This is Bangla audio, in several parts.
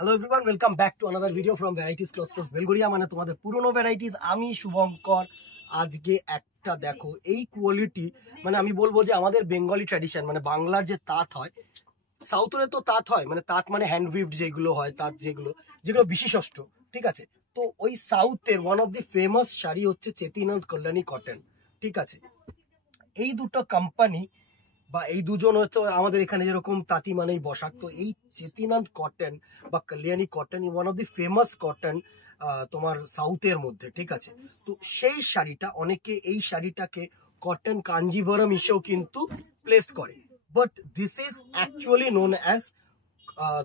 Hello everyone, welcome back to another video from varieties cloth stores Belgharia. মানে তোমাদের পুরনো ভ্যারাইটিস। আমি শুভঙ্কর। আজকে একটা দেখো এই কোয়ালিটি, মানে আমি বলবো যে আমাদের বেঙ্গলি ট্র্যাডিশন, মানে বাংলার যে তাঁত হয়, সাউথের তো তাঁত হয়, মানে তাঁত মানে হ্যান্ড উইভড যেগুলো হয়, তাঁত যেগুলো যেগুলো বিশিষ্ট, ঠিক আছে। তো ওই সাউথের one of the famous sari হচ্ছে চেতিনাথ কল্যাণী কটন, ঠিক আছে। এই দুটো কোম্পানি বা এই দুজন হচ্ছে আমাদের এখানে যেরকম তাঁতি মানেই বসাক, তো এই চেতিনাথ কটন বা Kalyani cotton one of the famous cotton তোমার সাউথের মধ্যে, ঠিক আছে। তো সেই শাড়িটা অনেকে এই শাড়িটাকে কটন কাঞ্জিভরম হিসেবেও কিন্তু প্লেস করে, but this is actually known as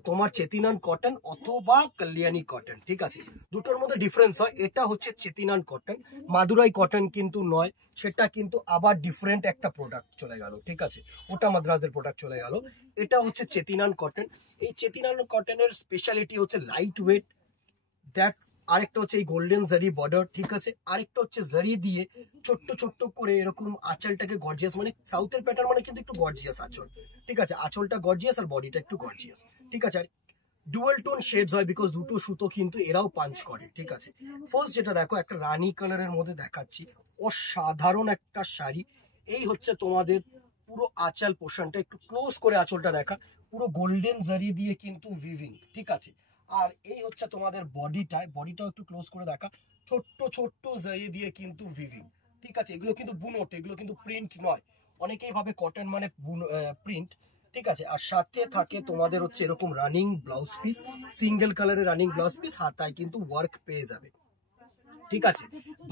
তোমার চেতিনাথ কটন অথবা কল্যাণী কটন, ঠিক আছে। দুটোর মধ্যে ডিফারেন্স হয়। এটা হচ্ছে চেতিনাথ কটন, মাদুরাই কটন কিন্তু নয়, সেটা কিন্তু আবার ডিফারেন্ট একটা প্রোডাক্ট চলে গেল, ঠিক আছে। ওটা মাদ্রাজের প্রোডাক্ট চলে গেল। এটা হচ্ছে চেতিনাথ কটন। এই চেতিনাথ কটনের স্পেশালিটি হচ্ছে লাইট ওয়েট, দ্যাট আরেকটা হচ্ছে এই গোল্ডেন জারি বর্ডার, ঠিক আছে। আরেকটা হচ্ছে জারি দিয়ে ছোট্ট ছোট্ট করে এরকম আঁচলটাকে গর্জিয়াস, মানে সাউথের প্যাটার্ন মানে কিন্তু একটু গর্জিয়াস আঁচল, ঠিক আছে। আঁচলটা গর্জিয়াস আর বডিটা একটু গর্জিয়াস, ঠিক আছে। আর ডুয়াল টোন শেডস হয়, বিকজ দুটো সুতো কিন্তু এরাও পাঞ্চ করে, ঠিক আছে। ফার্স্ট যেটা দেখো, একটা রানী কালারের মধ্যে দেখাচ্ছি, অসাধারণ একটা শাড়ি। এই হচ্ছে তোমাদের পুরো আঁচল পোর্শনটা, একটু ক্লোজ করে আঁচলটা দেখা, পুরো গোল্ডেন জারি দিয়ে কিন্তু উইভিং, ঠিক আছে। আর এই হচ্ছে তোমাদের বডিটাও একটু ক্লোজ করে দেখা, ছোট্ট ছোট্ট জারি দিয়ে কিন্তু উইভিং, ঠিক আছে। এগুলো কিন্তু বুনট, এগুলো কিন্তু প্রিন্ট নয়। অনেকেই ভাবে কটন মানে প্রিন্ট, ঠিক আছে। আর সাথে থাকে তোমাদের হচ্ছে এরকম রানিং ব্লাউজ পিস, সিঙ্গেল কালারের রানিং ব্লাউজ পিস, হাতায় কিন্তু ওয়ার্ক পেয়ে যাবে, ঠিক আছে।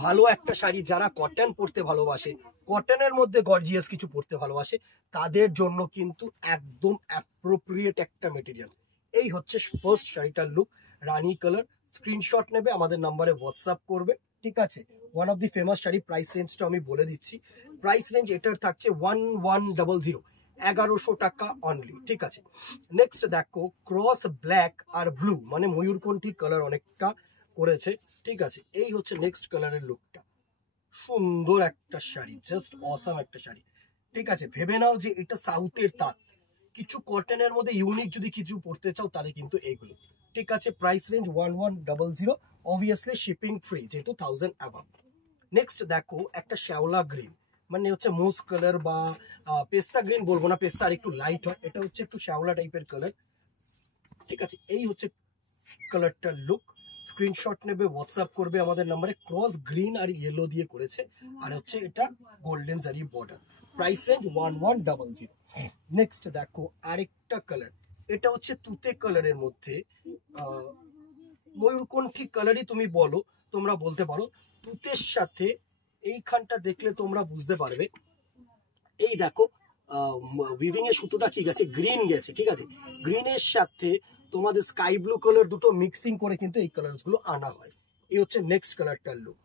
ভালো একটা শাড়ি, যারা কটন পরতে ভালোবাসে, কটনের মধ্যে গর্জিয়াস কিছু পরতে ভালোবাসে, তাদের জন্য কিন্তু একদম অ্যাপ্রোপ্রিয়েট একটা মেটেরিয়াল। এই হচ্ছে ফার্স্ট শাড়িটার লুক, রানী কালার। স্ক্রিনশট নেবে, আমাদের নাম্বারে হোয়াটসঅ্যাপ করবে, ঠিক আছে। One of the famous sari. Price রেঞ্জটা আমি বলে দিচ্ছি। প্রাইস রেঞ্জ এটার থাকছে 1100, 1100 টাকা অনলি, ঠিক আছে। নেক্সট দেখো, ক্রস ব্ল্যাক আর ব্লু, মানে ময়ূরকণ্ঠী কালার অনেকটা করেছে, ঠিক আছে। এই হচ্ছে নেক্সট কালারের লুকটা। সুন্দর একটা শাড়ি, জাস্ট অসাম একটা শাড়ি, ঠিক আছে। ভেবে নাও যে এটা সাউথের তাঁত। কিছু কটনের মধ্যে ইউনিক যদি কিছু পড়তে চাও তাহলে কিন্তু এইগুলো, ঠিক আছে। Price range 1100, obviously shipping free যেহেতু 1000 অ্যাবাভ। নেক্সট দেখো, একটা শ্যাওলা গ্রিন, মানে হচ্ছে মোস কালার বা পেস্তা গ্রিন বলবো না, পেস্তা আর একটু লাইট হয়, এটা হচ্ছে একটু শ্যাওলা টাইপের কালার, ঠিক আছে। এই হচ্ছে কালারটার লুক। স্ক্রিনশট নেবে, হোয়াটসঅ্যাপ করবে আমাদের নাম্বারে। ক্রস গ্রিন আর ইয়েলো দিয়ে করেছে, আর হচ্ছে এটা গোল্ডেন জারি বর্ডার। Price range 1100। নেক্সট দেখো আরেকটা কালার, এটা হচ্ছে তুতে কালারের মধ্যে, ময়ূরকণ্ঠী কালারই তুমি বলো, তোমরা বলতে পারো। তুতের সাথে এইখানটা দেখলে তোমরা বুঝতে পারবে। এই দেখো উইভিং এর সুতোটা কি গেছে, গ্রিন গেছে, ঠিক আছে। গ্রিনের সাথে তোমাদের স্কাই ব্লু কালার দুটো মিক্সিং করে কিন্তু এই কালার গুলো আনা হয়। এই হচ্ছে নেক্সট কালারটার look.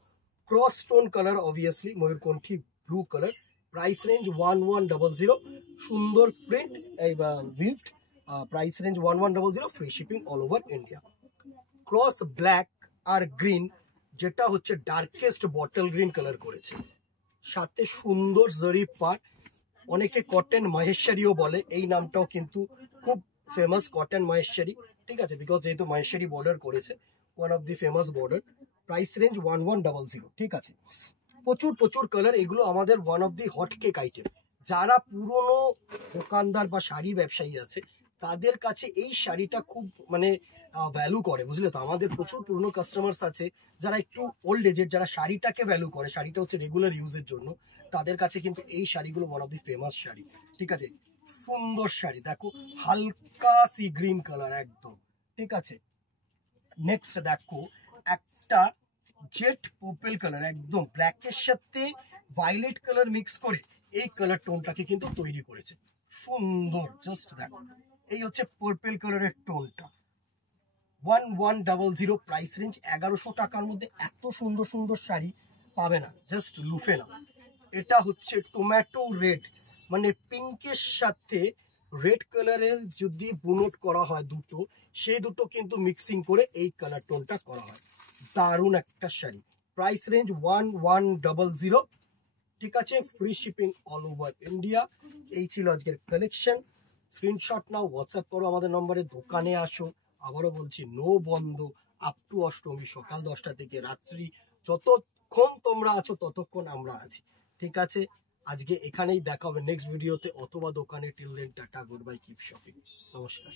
Cross stone colour, obviously ময়ূরকণ্ঠী ব্লু কালার। প্রাইস রেঞ্জ 1100, সুন্দর প্রিন্ট এই weaved. Price range 1100, free shipping all over India. Cross black আর গ্রিন, যেটা হচ্ছে ডার্কেস্ট বটল গ্রিন কালার করেছে, সাথে সুন্দর জরি পাট। অনেকে কটন মহেশ্বরীও বলে, এই নামটাও কিন্তু খুব ফেমাস, কটন মহেশ্বরী, ঠিক আছে। বিকজ যেহেতু মহেশ্বরী বর্ডার করেছে, one of the famous border. Price range 1100, ঠিক আছে। প্রচুর প্রচুর কালার, এগুলো আমাদের one of the hot cake item. যারা পুরনো দোকানদার বা শাড়ি ব্যবসায়ী আছে, তাদের কাছে এই শাড়িটা খুব মানে ভ্যালু করে, বুঝলে তো। আমাদের প্রচুর পুরনো কাস্টমার্স আছে যারা একটু ওল্ড এজের, যারা শাড়িটাকে ভ্যালু করে, শাড়িটা হচ্ছে রেগুলার ইউজের জন্য, তাদের কাছে কিন্তু এই শাড়িগুলো one of the famous sari, ঠিক আছে। সুন্দর শাড়ি দেখো, হালকা সি গ্রিন কালার একদম, ঠিক আছে। নেক্সট দেখো, একটা জেট পার্পল কালার, একদম ব্ল্যাকের সাথে ভায়োলেট কালার মিক্স করে এই কালার টোনটাকে কিন্তু তৈরি করেছে। সুন্দর, জাস্ট দেখো, এই হচ্ছে পার্পল কালারের টোনটা। 1100, প্রাইস রেঞ্জ 1100 টাকার মধ্যে এত সুন্দর সুন্দর শাড়ি পাবে না, জাস্ট লুফে না। এটা হচ্ছে টমেটো রেড, মানে পিঙ্কের সাথে রেড কালারের যদি বুনট করা হয় দুটো, সেই দুটো কিন্তু মিক্সিং করে এই কালার টোনটা করা হয়। দারুণ একটা শাড়ি। প্রাইস রেঞ্জ 1100, ঠিক আছে। Free shipping all over India. এই ছিল আজকের কালেকশন। স্ক্রিনশট নাও, হোয়াটসঅ্যাপ করো আমাদের নম্বরে, দোকানে আসো, আবারও বলছি নো বন্ধ আপ টু অষ্টমী, সকাল 10টা থেকে রাত্রি যতক্ষণ তোমরা আছো ততক্ষণ আমরা আছি। ঠিক আছে, আজকে এখানেই দেখা হবে নেক্সট ভিডিওতে অথবা দোকানে। Till then tata, good bye, keep shopping, নমস্কার।